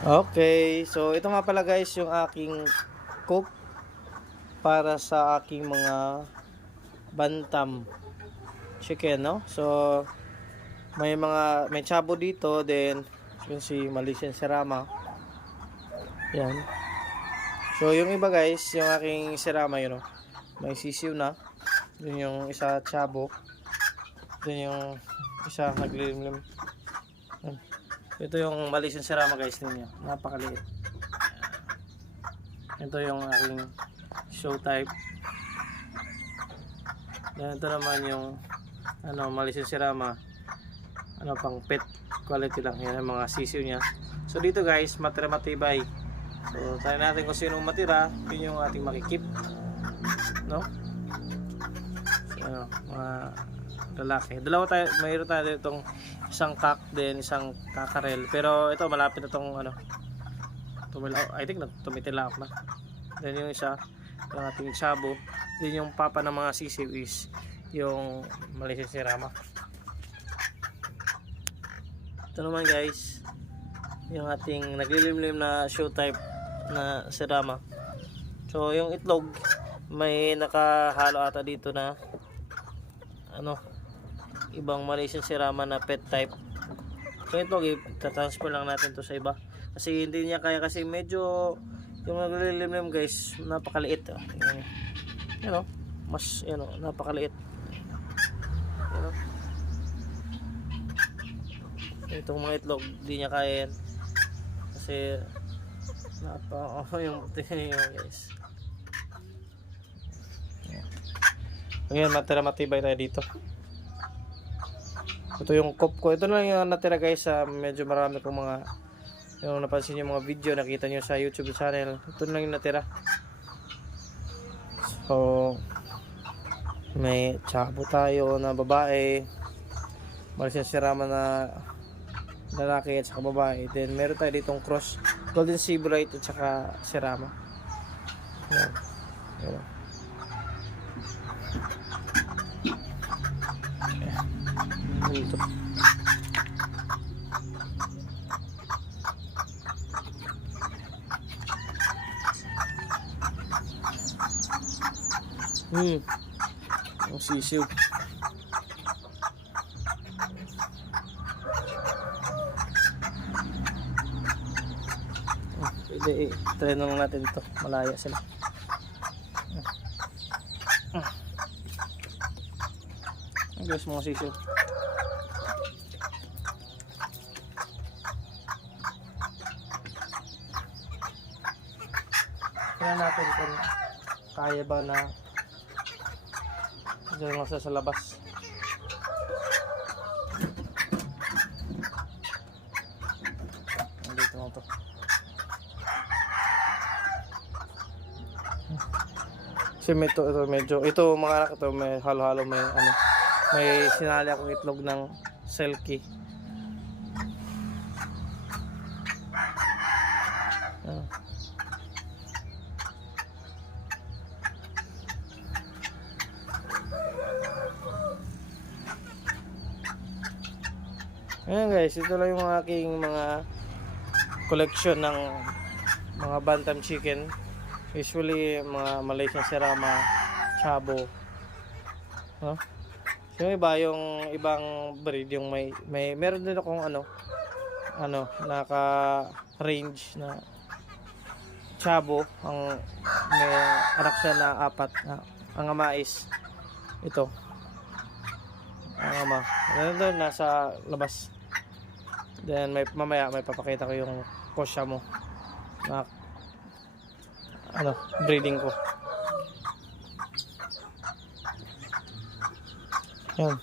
Okay, so ito nga pala guys yung aking cook para sa aking mga bantam chicken, no? So may chabo dito, then yun si Malaysian Serama. Yan. So yung iba guys, yung aking Serama yun, no? May sisiw na. Yun yung isa chabo. Then yung isa naglilimlim. Yan. Ito yung Malaysian Serama guys ninyo. Napakaliit. Ito yung aking show type. Then ito naman yung Malaysian Serama. Pang pet quality lang. Yan ang mga sisiw niya. So dito guys, matibay. So tayo natin kung sino matira. Yun yung ating makikip. No? So mga lalaki. Mayroon tayo ditong isang kak din, isang kakarel. Pero ito malapit na tong I think tumitilak na. Then yung isa, yung ating chabo. Then yung papa ng mga sisiw is yung Malaysian Serama. Ito naman guys, yung ating naglilimlim na show type na Serama. So yung itlog, may nakahalo ata dito na ibang Malaysian Serama na pet type. So ito, i-transfer lang natin to sa iba. Kasi hindi niya kaya, kasi medyo yung naglilimlim guys, napakaliit. Napakaliit. Itong mga itlog, hindi niya kaya yan. Kasi yung tingin nyo guys. Ngayon, matibay tayo dito. Ito yung coop ko. Ito na lang yung natira guys. Medyo marami kong mga, yung napansin yung mga video nakita nyo sa YouTube channel. Ito na lang yung natira. So may chabo tayo na babae, Malaysian Serama na lalaki at saka babae. Then meron tayo ditong cross Golden Sea Bright at saka Serama. Yan. Yan. Ito. Ang sisiw. Pwede try na lang natin ito. Malaya sila. Ang guys, mga sisiw. Tingnan natin kung kaya ba na diyan lang sa labas. Dito lang to. Kasi ito mga anak ito, may halo-halo, may sinali akong itlog ng selkie. Ayan guys, ito lang yung aking mga collection ng mga bantam chicken. Usually mga Malaysian Serama, chabo. Yung iba, yung ibang breed, yung meron din akong naka range na chabo, may anak siya na 4 ang amais. Ito ang ama, doon nasa labas. Then mamaya may papakita ko yung posya mo na breeding ko. Yan.